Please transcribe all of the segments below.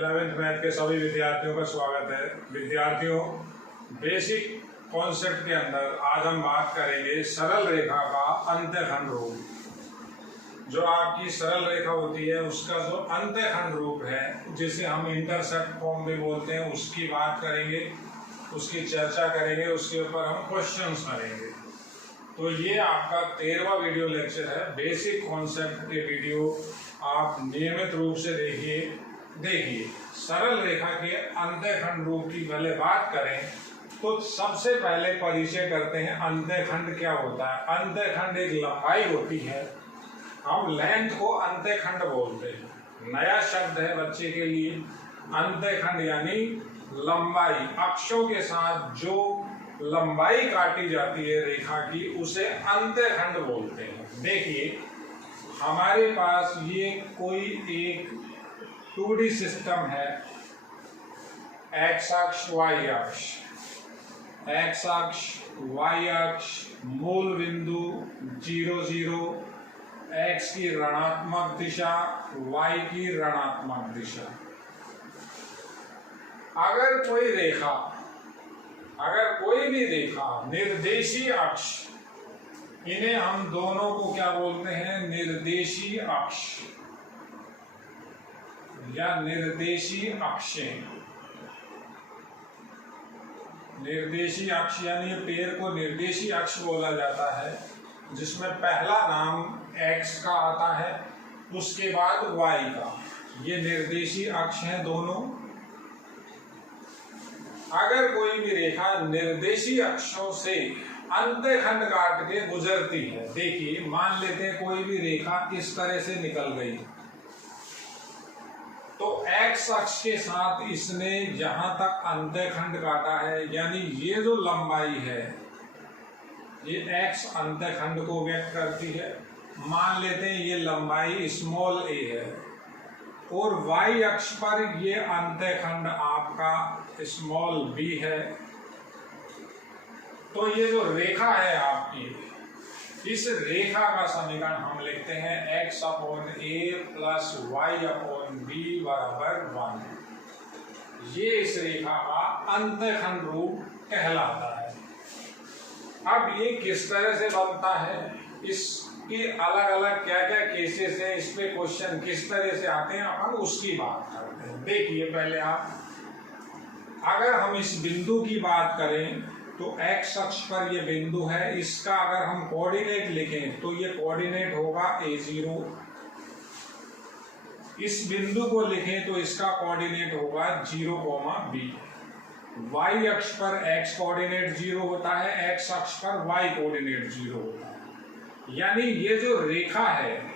11वीं मैथ के सभी विद्यार्थियों का स्वागत है। विद्यार्थियों, बेसिक कॉन्सेप्ट के अंदर आज हम बात करेंगे सरल रेखा का अंत्यखंड रूप। जो आपकी सरल रेखा होती है उसका जो अंत्यखंड रूप है, जिसे हम इंटरसेप्ट फॉर्म भी बोलते हैं, उसकी बात करेंगे, उसकी चर्चा करेंगे, उसके ऊपर हम क्वेश्चंस करेंगे। तो ये आपका 13वां वीडियो लेक्चर है। बेसिक कॉन्सेप्ट के वीडियो आप नियमित रूप से देखिए। सरल रेखा के अंत्यखंड रूप की पहले बात करें तो सबसे पहले परिचय करते हैं अंत्यखंड क्या होता है। अंत्यखंड एक लंबाई होती है, हम लेंथ को अंत्यखंड बोलते हैं। नया शब्द है बच्चे के लिए। अंत्यखंड यानी लंबाई, अक्षों के साथ जो लंबाई काटी जाती है रेखा की, उसे अंत्यखंड बोलते हैं। देखिए, हमारे पास ये कोई एक 2D सिस्टम है। एक्स अक्ष, वाई अक्ष, एक्स अक्ष, वाई अक्ष, मूल बिंदु 0 0, एक्स की ऋणात्मक दिशा, वाई की ऋणात्मक दिशा। अगर कोई भी रेखा निर्देशी अक्ष, इन्हें हम दोनों को क्या बोलते हैं? निर्देशी अक्ष या निर्देशी अक्षें। निर्देशी अक्ष यानी पेड़ को निर्देशी अक्ष बोला जाता है, जिसमें पहला नाम x का आता है, उसके बाद y का। ये निर्देशी अक्ष हैं दोनों। अगर कोई भी रेखा निर्देशी अक्षों से अंत्यखंड काट के गुजरती है, देखिए मान लेते हैं कोई भी रेखा इस तरह से निकल गई, तो x अक्ष के साथ इसने जहां तक अंत्यखंड काटा है, यानी ये जो लंबाई है, ये x अंत्यखंड को व्यक्त करती है। मान लेते हैं ये लंबाई स्मॉल a है और y अक्ष पर ये अंत्यखंड आपका स्मॉल b है। तो ये जो रेखा है आपकी, इस रेखा का समीकरण हम लिखते हैं x upon a plus y upon b बराबर 1। ये इस रेखा का अंत्यखंड रूप कहलाता है। अब ये किस तरह से बनता है, इसके अलग अलग क्या क्या केसेस हैं, इस पे क्वेश्चन किस तरह से आते हैं, अपन उसकी बात करते हैं। देखिए, पहले आप, अगर हम इस बिंदु की बात करें तो x अक्ष पर ये बिंदु है, इसका अगर हम कोऑर्डिनेट लिखें तो ये कोऑर्डिनेट होगा a0। इस बिंदु को लिखें तो इसका कोऑर्डिनेट होगा 0, b। y अक्ष पर x कोऑर्डिनेट 0 होता है, x अक्ष पर y कोऑर्डिनेट 0 होता है। यानी ये जो रेखा है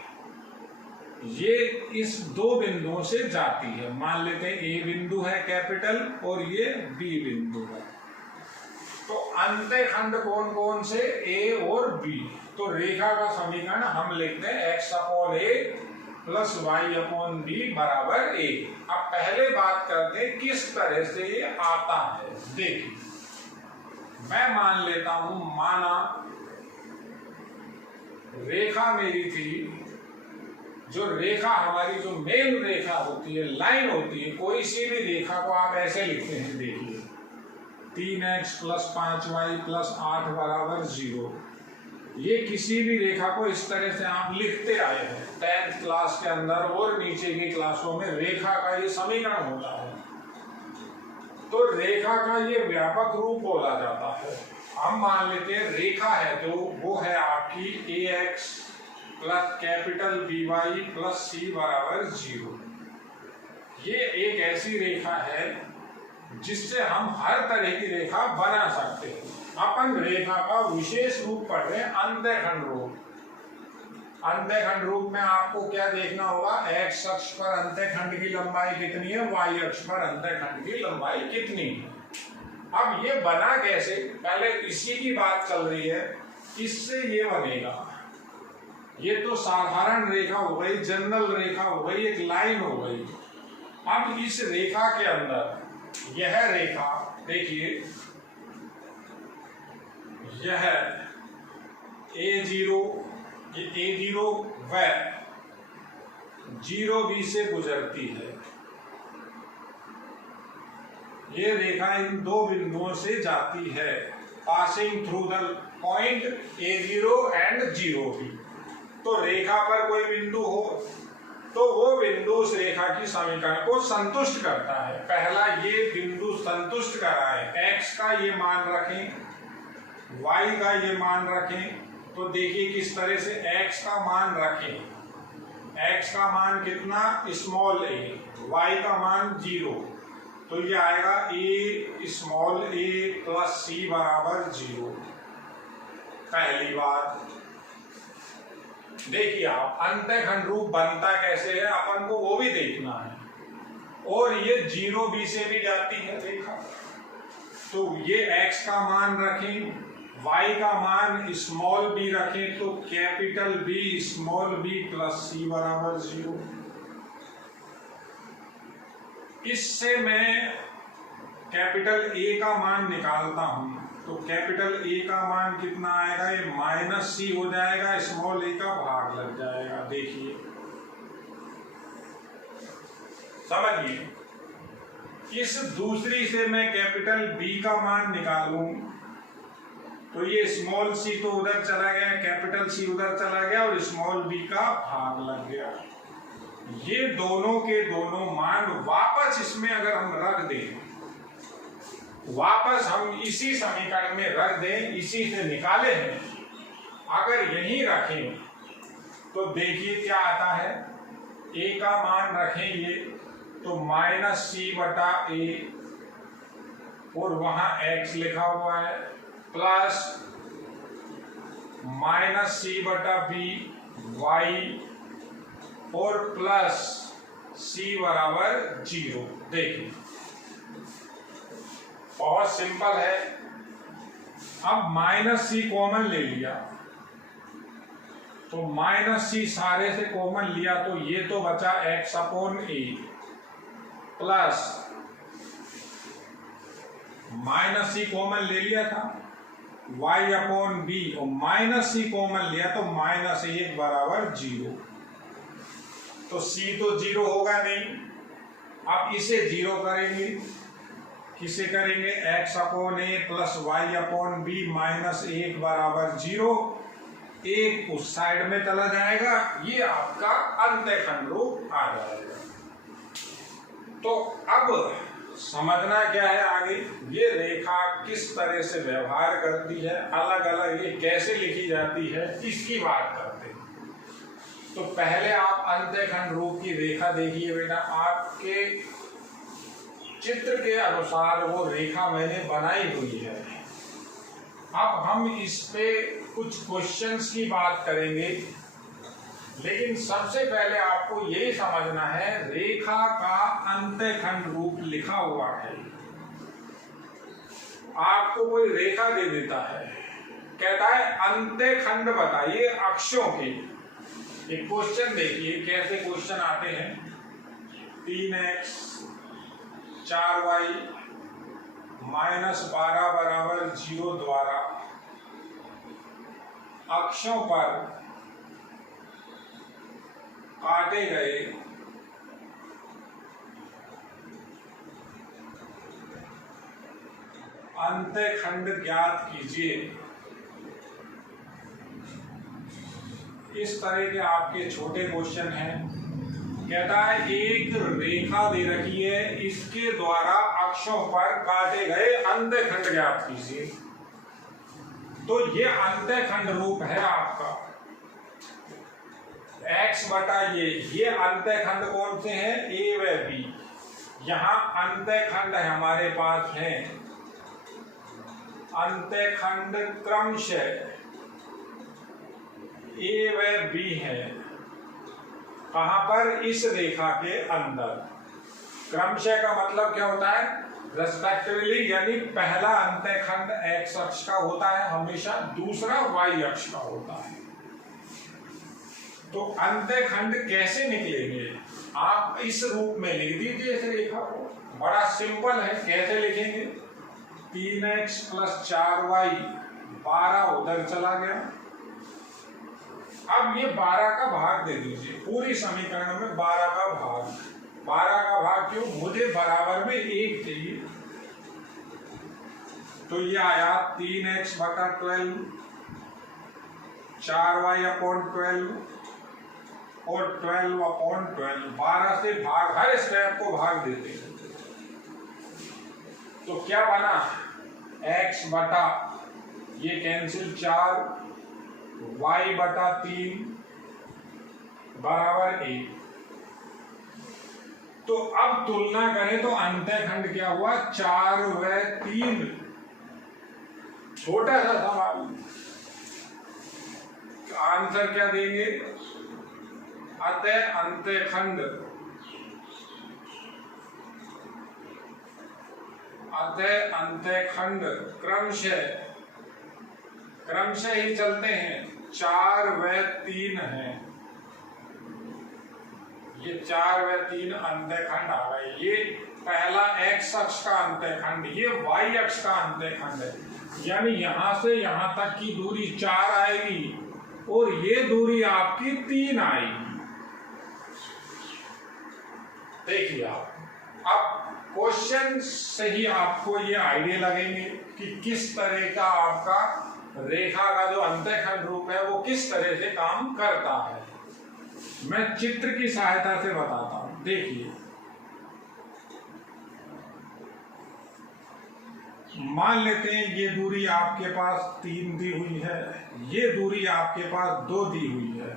ये इस दो बिंदुओं से जाती है। मान लेते हैं a बिंदु है कैपिटल और ये b बिंदु है। तो अंत्यखंड कौन कौन से? a और b। तो रेखा का समीकरण हम लिखते हैं x upon a plus y upon b बराबर a। अब पहले बात करते हैं किस तरह से ये आता है। देखिए, मैं मान लेता हूं, माना रेखा मेरी थी, जो रेखा हमारी जो मेन रेखा होती है, लाइन होती है, कोई सी भी रेखा को आप ऐसे लिखते हैं। देखिए, 3x प्लस 5y प्लस 8 बराबर 0। ये किसी भी रेखा को इस तरह से आप लिखते आए हैं 10th क्लास के अंदर और नीचे की क्लासों में रेखा का ये समीकरण होता है। तो रेखा का ये व्यापक रूप बोला जाता है। हम मान लेते हैं रेखा है जो वो है आपकी ax plus capital by plus c बराबर 0। ये एक ऐसी रेखा है जिससे हम हर तरह की रेखा बना सकते हैं। अपन रेखा का विशेष रूप पढ़ रहे हैं, अंत्यखंड रूप। अंत्यखंड रूप में आपको क्या देखना होगा? x अक्ष पर अंत्यखंड की लंबाई कितनी है, y अक्ष पर अंत्यखंड की लंबाई कितनी है। अब ये बना कैसे? पहले इसी की बात चल रही है, इससे ये बनेगा। ये तो साधारण रेखा हो गई, जनरल रेखा हो गई, एक लाइन हो गई। अब इस रेखा के अंदर यह रेखा, देखिए, यह a0, ये a0 व 0b से गुजरती है। ये रेखा इन दो बिंदुओं से जाती है, passing through the point A0 and 0B। तो रेखा पर कोई बिंदु हो तो वो बिंदु उस रेखा की समीकरण को संतुष्ट करता है। पहला ये बिंदु संतुष्ट कराए, x का ये मान रखें, y का ये मान रखें। तो देखिए किस तरह से x का मान रखें, x का मान कितना, स्मॉल a, y का मान 0, तो ये आएगा a small a plus c बराबर 0। पहली बात देखिए आप अंतःखंड रूप बनता कैसे है अपन को वो भी देखना है। और ये 0b से भी जाती है रेखा, तो ये x का मान रखें, y का मान स्मॉल b रखें, तो capital B small b plus c बराबर 0। इससे मैं कैपिटल A का मान निकालता हूं, तो कैपिटल A का मान कितना आएगा, ये माइनस C हो जाएगा, स्मॉल a का भाग लग जाएगा। देखिए समझिए, इस दूसरी से मैं कैपिटल B का मान निकालूं तो ये स्मॉल c तो उधर चला गया, कैपिटल C उधर चला गया और स्मॉल b का भाग लग गया। ये दोनों के दोनों मान वापस इसमें अगर हम रख दें, वापस हम इसी समीकरण में रख दें, इसी से निकाले हैं, अगर यहीं रखें तो देखिए क्या आता है, a का मान रखें ये तो माइनस c बटा a और वहां x लिखा हुआ है, प्लस माइनस c बटा b y और प्लस c बराबर 0। देखिए बहुत सिंपल है। अब माइनस c कॉमन ले लिया, तो माइनस c सारे से कॉमन लिया तो ये तो बचा x upon a plus minus c common ले लिया था y अपॉन b और माइनस c कॉमन लिया तो माइनस 1 बराबर 0। तो c तो 0 होगा नहीं, अब इसे 0 करेंगे, किसे करेंगे, x upon a plus y upon b minus 1 बराबर 0। एक उस साइड में चला जाएगा, ये आपका अंतःखंड रूप आ जाएगा। तो अब समझना क्या है आगे, ये रेखा किस तरह से व्यवहार करती है, अलग अलग ये कैसे लिखी जाती है, इसकी बात करते हैं। तो पहले आप अंतःखंड रूप की रेखा देखिए बेटा, आपके चित्र के अनुसार वो रेखा मैंने बनाई हुई है। अब हम इस पे कुछ क्वेश्चंस की बात करेंगे, लेकिन सबसे पहले आपको यही समझना है रेखा का अंतःखंड रूप लिखा हुआ है। आपको कोई रेखा दे देता है, कहता है अंतःखंड बताइए अक्षों के। एक क्वेश्चन देखिए कैसे क्वेश्चन आते हैं, 3x 4y -12 बराबर 0 द्वारा अक्षों पर काटे गए अंतःखंड ज्ञात कीजिए। इस तरह के आपके छोटे क्वेश्चन हैं। कहता है एक रेखा दे रखी है, इसके द्वारा अक्षों पर काटे गए अंतःखंड ज्ञात कीजिए। तो ये अंतःखंड रूप है आपका x बटा ये अंतःखंड कौन से हैं, a व b। यहाँ अंतःखंड हमारे पास है, अंतःखंड क्रमशः a व b है। कहां पर, इस रेखा के अंदर। क्रमशः का मतलब क्या होता है, रेस्पेक्टिवली, यानी पहला अंतःखंड x अक्ष का होता है हमेशा, दूसरा y अक्ष का होता है। तो अंतःखंड कैसे निकलेंगे, आप इस रूप में लिख दीजिए इस रेखा को। बड़ा सिंपल है, कैसे लिखेंगे, 3x प्लस 4y 12 उधर चला गया। अब ये 12 का भाग दे दीजिए, पूरी समीकरण में 12 का भाग। 12 का भाग क्यों, मुझे बराबर में 1 चाहिए, तो ये आया 3x बटा 12, 4y/12 और 12/12। 12 से भाग, हर स्टेप को भाग देते हैं। तो क्या बना, x बटा ये कैंसिल 4, y/3 बराबर 1। तो अब तुलना करें तो अंतःखंड क्या हुआ, 4/3। छोटा सा सवाल, आंसर क्या देंगे, अतः अंतःखंड क्रमशः ही चलते हैं, 4/3 है। ये 4/3 अंतःखंड आ गए। ये पहला x अक्ष का अंतःखंड, ये y अक्ष का अंतःखंड है। यानी यहां से यहां तक की दूरी 4 आएगी और ये दूरी आपकी 3 आएगी। देखिए आप, अब क्वेश्चन से ही आपको ये आइडिया लगेंगे कि किस तरह का आपका रेखा का जो अंतःखंड रूप है वो किस तरह से काम करता है। मैं चित्र की सहायता से बताता हूं। देखिए, मान लेते हैं ये दूरी आपके पास 3 दी हुई है, ये दूरी आपके पास 2 दी हुई है।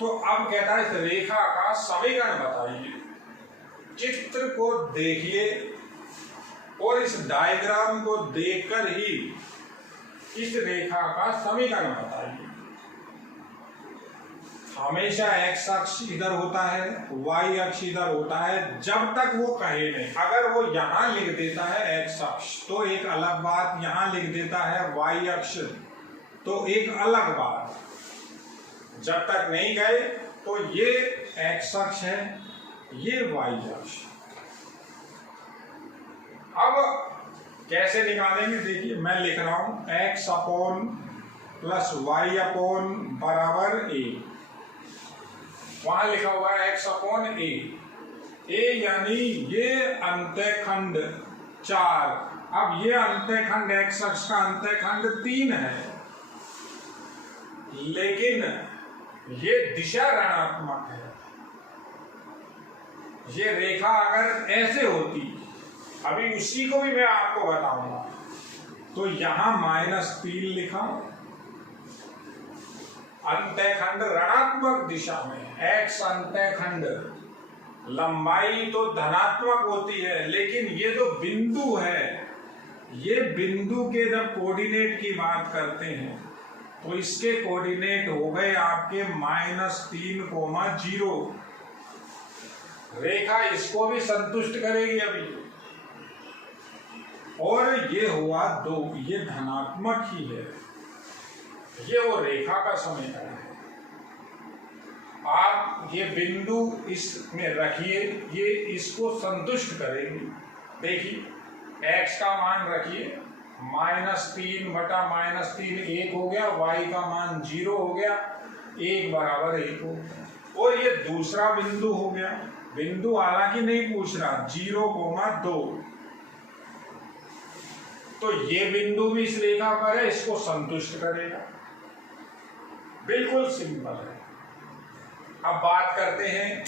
तो अब कहता है इस रेखा का समीकरण बताइए। चित्र को देखिए और इस डायग्राम को देखकर ही इस रेखा का समीकरण बताइए। हमेशा x अक्ष इधर होता है, y अक्ष इधर होता है, जब तक वो कहे नहीं। अगर वो यहां लिख देता है x अक्ष तो एक अलग बात, यहां लिख देता है y अक्ष तो एक अलग बात। जब तक नहीं गए तो ये x अक्ष है, ये y अक्ष। अब कैसे निकालेंगे, देखिए मैं लिख रहा हूं x upon plus y upon बराबर a। वहां लिखा हुआ है x अपॉन a, यानी ये अंतःखंड 4। अब ये अंतःखंड x अक्ष का अंतःखंड 3 है, लेकिन ये दिशा ऋणात्मक है। ये रेखा अगर ऐसे होती, अभी उसी को भी मैं आपको बताऊंगा, तो यहां -3 लिखा, अंतःखंड ऋणात्मक दिशा में, x अंतःखंड लंबाई तो धनात्मक होती है, लेकिन ये जो बिंदु है, ये बिंदु के जब कोऑर्डिनेट की बात करते हैं तो इसके कोऑर्डिनेट हो गए आपके -3,0। रेखा इसको भी संतुष्ट करेगी अभी। और ये हुआ 2, ये धनात्मक ही है। ये वो रेखा का समीकरण है। आप ये बिंदु इसमें रखिए, ये इसको संतुष्ट करेगी। देखिए x का मान रखिए, -3 बटा -3 1 हो गया, y का मान 0 हो गया, 1 बराबर 1 हो गया। और ये दूसरा बिंदु हो गया, बिंदु हालांकि नहीं पूछ रहा, 0,2। तो ये बिंदु भी इस रेखा पर है, इसको संतुष्ट करेगा। बिल्कुल सिंपल है। अब बात करते हैं,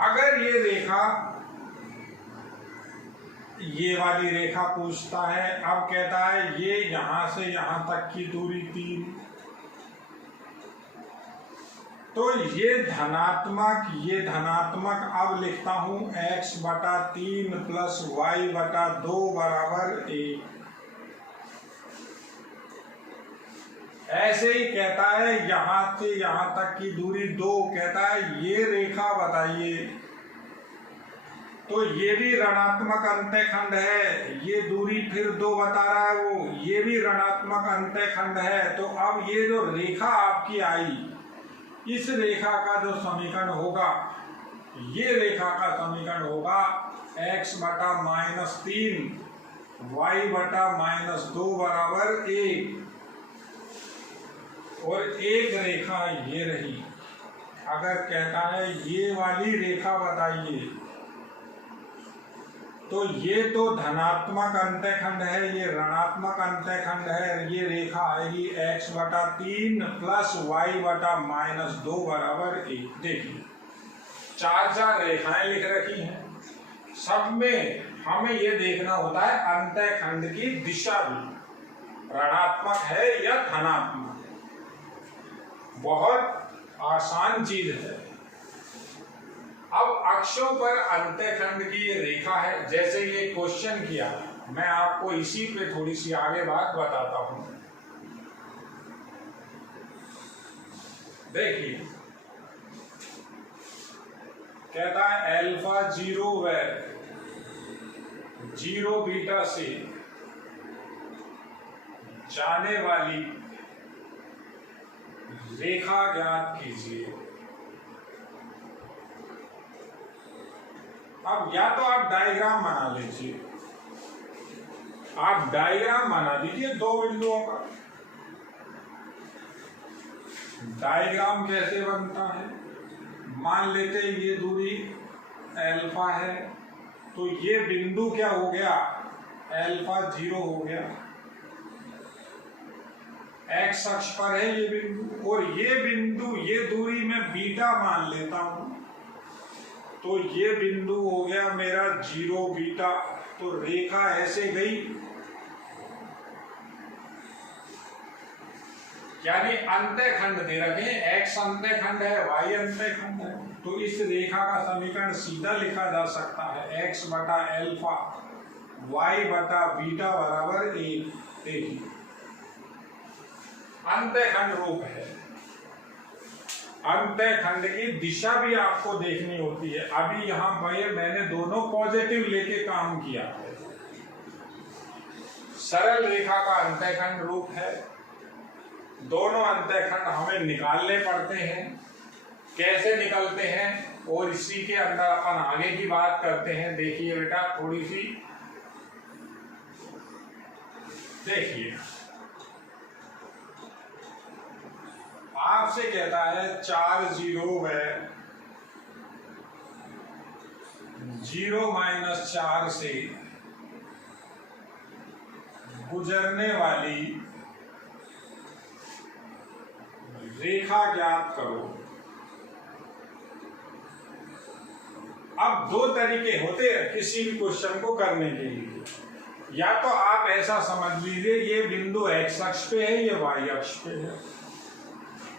अगर ये रेखा, ये वाली रेखा पूछता है, अब कहता है ये यहां से यहां तक की दूरी 3, तो ये धनात्मक अब लिखता हूं x/3 प्लस y/2 बराबर 1। ऐसे ही कहता है यहां से यहां तक की दूरी 2, कहता है ये रेखा बताइए। तो ये भी ऋणात्मक अंतःखंड है, ये दूरी फिर 2 बता रहा है वो, ये भी ऋणात्मक अंतःखंड है। तो अब ये जो रेखा आपकी आई, इस रेखा का जो समीकरण होगा, ये रेखा का समीकरण होगा x/-3 y/-2 बराबर 1। और एक रेखा ये रही। अगर कहता है ये वाली रेखा बताइए, तो ये तो धनात्मक अंतःखंड है, ये ऋणात्मक अंतःखंड है। ये रेखा आएगी x/3 प्लस y/-2 बराबर 1। देखिए 4 रेखाएं लिख रखी हैं, सब में हमें ये देखना होता है अंतःखंड की दिशा भी ऋणात्मक है या धनात्मक। बहुत आसान चीज है। अब अक्षों पर अंतःखंड की ये रेखा है, जैसे ये क्वेश्चन किया, मैं आपको इसी पे थोड़ी सी आगे बात बताता हूं। देखिए कहता है अल्फा 0 व 0 बीटा से जाने वाली रेखा ज्ञात कीजिए। अब या तो आप डायग्राम बना लीजिए, आप डायग्राम बना दीजिए 2 बिंदुओं का। डायग्राम कैसे बनता है, मान लेते ये दूरी अल्फा है, तो ये बिंदु क्या हो गया, अल्फा 0 हो गया, एक्स अक्ष पर है ये बिंदु, और ये बिंदु, ये दूरी मैं बीटा मान लेता हूं, तो ये बिंदु हो गया मेरा 0 बीटा। तो रेखा ऐसे गई, यानी अंतःखंड दे रखे, एक्स अंतःखंड है, वाई अंतःखंड है, तो इस रेखा का समीकरण सीधा लिखा जा सकता है x/अल्फा y/बीटा बराबर 1। देखिए अंतःखंड रूप है। अंतःखंड की दिशा भी आपको देखनी होती है। अभी यहां पर मैंने दोनों पॉजिटिव लेके काम किया है। सरल रेखा का अंतःखंड रूप है। दोनों अंतःखंड हमें निकालने पड़ते हैं। कैसे निकलते हैं और इसी के अंदर अपन आगे की बात करते हैं। देखिए बेटा थोड़ी सी देखिए, आपसे कहता है 4 0 व 0-4 से गुजरने वाली रेखा ज्ञात करो। अब 2 तरीके होते हैं किसी भी क्वेश्चन को करने के लिए। या तो आप ऐसा समझ लीजिए ये बिंदु x अक्ष पे है, ये y अक्ष पे है।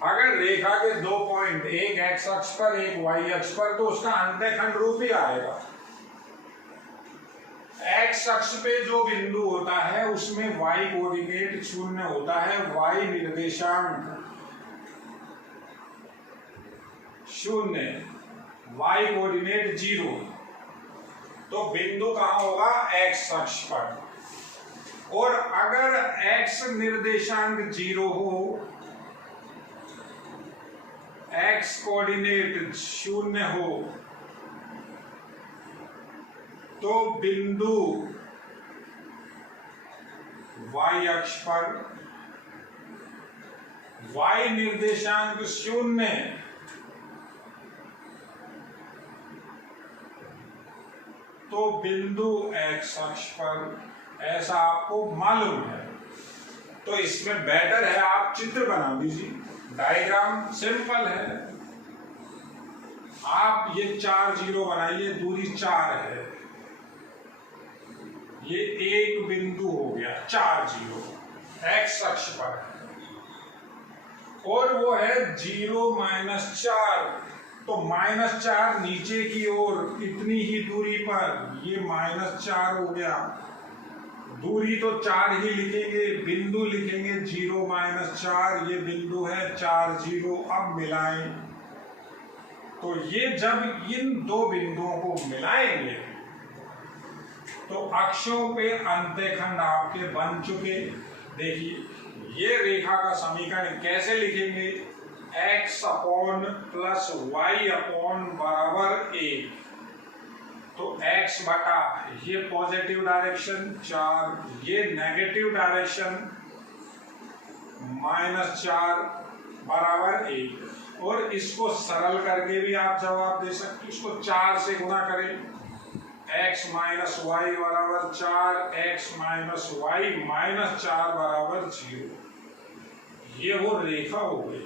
अगर रेखा के 2 पॉइंट, एक x अक्ष पर एक y अक्ष पर, तो उसका अंतःखंड रूप ही आएगा। x अक्ष पे जो बिंदु होता है उसमें y कोऑर्डिनेट 0 होता है, y निर्देशांक 0, y कोऑर्डिनेट 0। तो बिंदु कहां होगा, x अक्ष पर। और अगर x निर्देशांक 0 हो, x कोऑर्डिनेट 0 हो, तो बिंदु y अक्ष पर, y निर्देशांक 0, तो बिंदु x अक्ष पर, ऐसा आपको मालूम है। तो इसमें बेटर है आप चित्र बना दीजिए। डायग्राम सिंपल है। आप ये 4 0 बनाइए, दूरी 4 है, ये एक बिंदु हो गया 4 0 x अक्ष पर, और वो है 0-4, तो -4 नीचे की ओर इतनी ही दूरी पर, ये -4 हो गया। दूरी तो 4 ही लिखेंगे, बिंदु लिखेंगे 0-4, ये बिंदु है 4 0। अब मिलाएं, तो ये जब इन 2 बिंदुओं को मिलाएंगे तो अक्षों पे अंतःखंड आपके बन चुके। देखिए ये रेखा का समीकरण कैसे लिखेंगे, x/+y/1। तो x बटा ये पॉजिटिव डायरेक्शन 4, ये नेगेटिव डायरेक्शन -4 बराबर 1। और इसको सरल करके भी आप जवाब दे सकते हैं। इसको 4 से गुणा करें, x माइनस वाई बराबर 4, x माइनस वाई माइनस 4 बराबर 0। ये वो रेखा हो गई,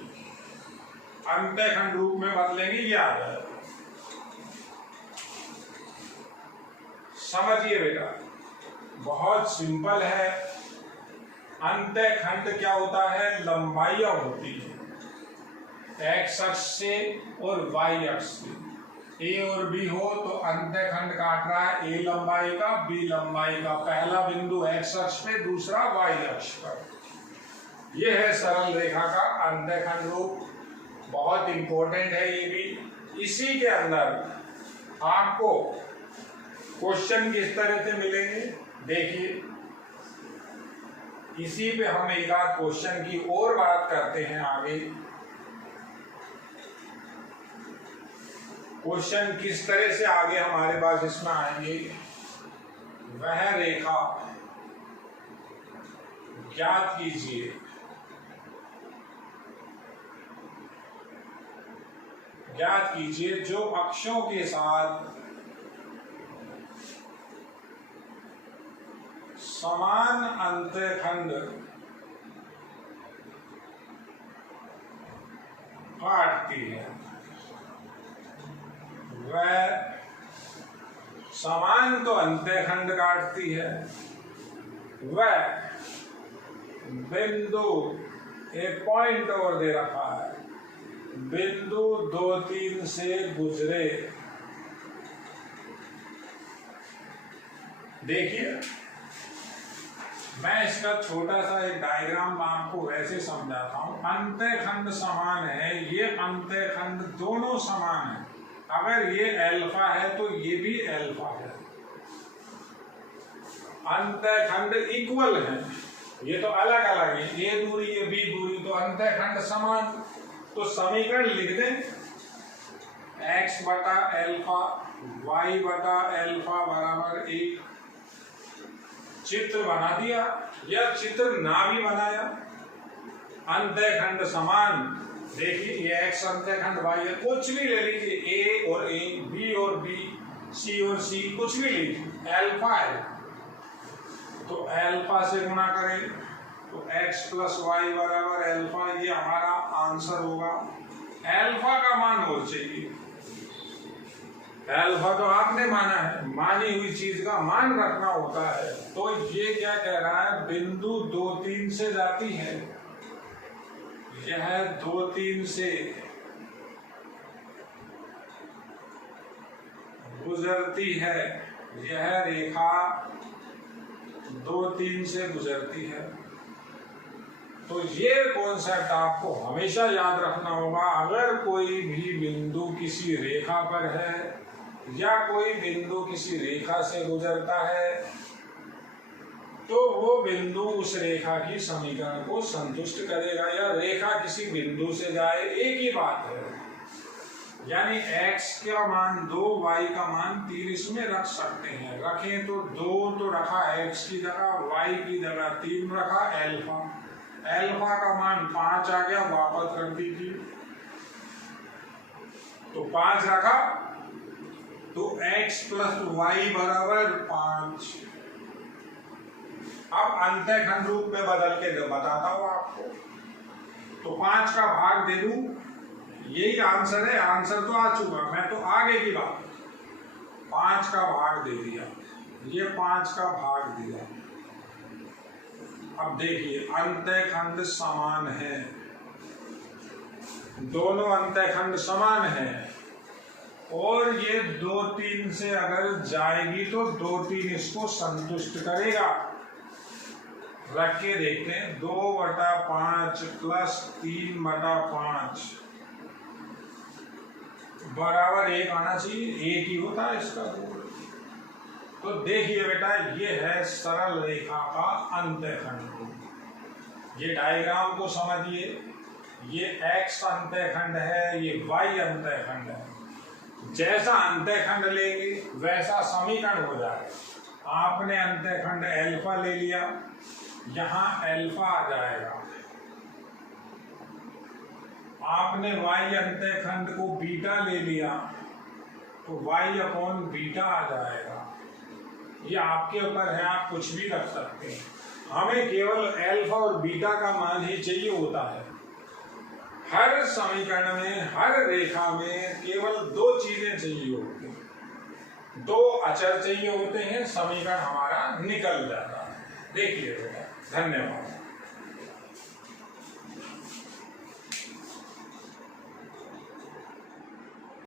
अंतःखंड रूप में बदलेंगे, ये आ जाएगा। समझिए बेटा, बहुत सिंपल है। अंतःखंड क्या होता है? लंबाइयां होती है x अक्ष से और y अक्ष से। a और b हो तो अंतःखंड काट रहा है a लंबाई का, b लंबाई का। पहला बिंदु x अक्ष पे, दूसरा y अक्ष पर। यह है सरल रेखा का अंतःखंड रूप। बहुत इंपॉर्टेंट है ये भी। इसी के अंदर आपको क्वेश्चन किस तरह से मिलेंगे देखिए, इसी पे हम एक आध क्वेश्चन की और बात करते हैं आगे। क्वेश्चन किस तरह से आगे हमारे पास इसमें आएंगे। वह रेखा ज्ञात कीजिए, ज्ञात कीजिए जो अक्षों के साथ समान अंतःखंड काटती है। वह समान तो अंतःखंड काटती है, वह बिंदु, एक पॉइंट और दे रखा है, बिंदु 2, 3 से गुजरे। देखिए, मैं इसका छोटा सा एक डायग्राम आपको वैसे समझाता हूं। अंतःखंड समान है, ये अंतःखंड दोनों समान है। अगर ये अल्फा है तो ये भी अल्फा है। अंतःखंड इक्वल है, ये तो अलग अलग है, ए दूरी ये बी दूरी, तो अंतःखंड समान। तो समीकरण लिख दें, x बटा अल्फा y बटा अल्फा बराबर 1। चित्र बना दिया या चित्र ना भी बनाया, अंतःखंड समान। देखिए ये x अंतःखंड y है, कुछ भी ले लीजिए, a और a, b और b, c और c, कुछ भी लीजिए, अल्फा है तो अल्फा से गुणा करें तो x प्लस वाई बराबर अल्फा, ये हमारा आंसर होगा। अल्फा का मान हो चाहिए, अल्फा तो आपने माना है, मानी हुई चीज का मान रखना होता है। तो ये क्या कह रहा है, बिंदु 2, 3 से जाती है, यह 2, 3 से गुजरती है, यह रेखा 2, 3 से गुजरती है। तो ये कॉन्सेप्ट आपको हमेशा याद रखना होगा। अगर कोई भी बिंदु किसी रेखा पर है या कोई बिंदु किसी रेखा से गुजरता है तो वो बिंदु उस रेखा की समीकरण को संतुष्ट करेगा, या रेखा किसी बिंदु से जाए, एक ही बात है। यानी x का मान 2, y का मान 3 इसमें रख सकते हैं। रखें तो 2 तो रखा x की जगह, y की जगह 3 रखा, अल्फा, अल्फा का मान 5 आ गया, वापस रख दीजिए। तो 5 रखा तो x प्लस वाई बराबर 5। अब अंतःखंड रूप में बदल के बताता हूं आपको। तो 5 का भाग दे दूं, यही आंसर है, आंसर तो आ चुका, मैं तो आगे की बात, 5 का भाग दे दिया, ये 5 का भाग दिया। अब देखिए अंतःखंड समान है, दोनों अंतःखंड समान है, और ये 2, 3 से अगर जाएगी तो 2, 3 इसको संतुष्ट करेगा। रख के देखते हैं, 2/5 प्लस 3/5 बराबर 1 आना चाहिए, 1 ही होता है इसका गुण। तो देखिए बेटा, ये है सरल रेखा का अंतःखंड। ये डायग्राम को समझिए, ये x अंतःखंड है, ये y अंतःखंड है। जैसा अंतःखंड लेंगे वैसा समीकरण हो जाएगा। आपने अंतःखंड अल्फा ले लिया, यहाँ अल्फा आ जाएगा। आपने y अंतःखंड को बीटा ले लिया तो y अपॉन बीटा आ जाएगा। ये आपके ऊपर है, आप कुछ भी रख सकते हैं। हमें केवल अल्फा और बीटा का मान ही चाहिए होता है। हर समीकरण में, हर रेखा में केवल दो चीजें चाहिए होती हैं, दो अचर चाहिए होते हैं, समीकरण हमारा निकल जाता है। देखिए बेटा, धन्यवाद।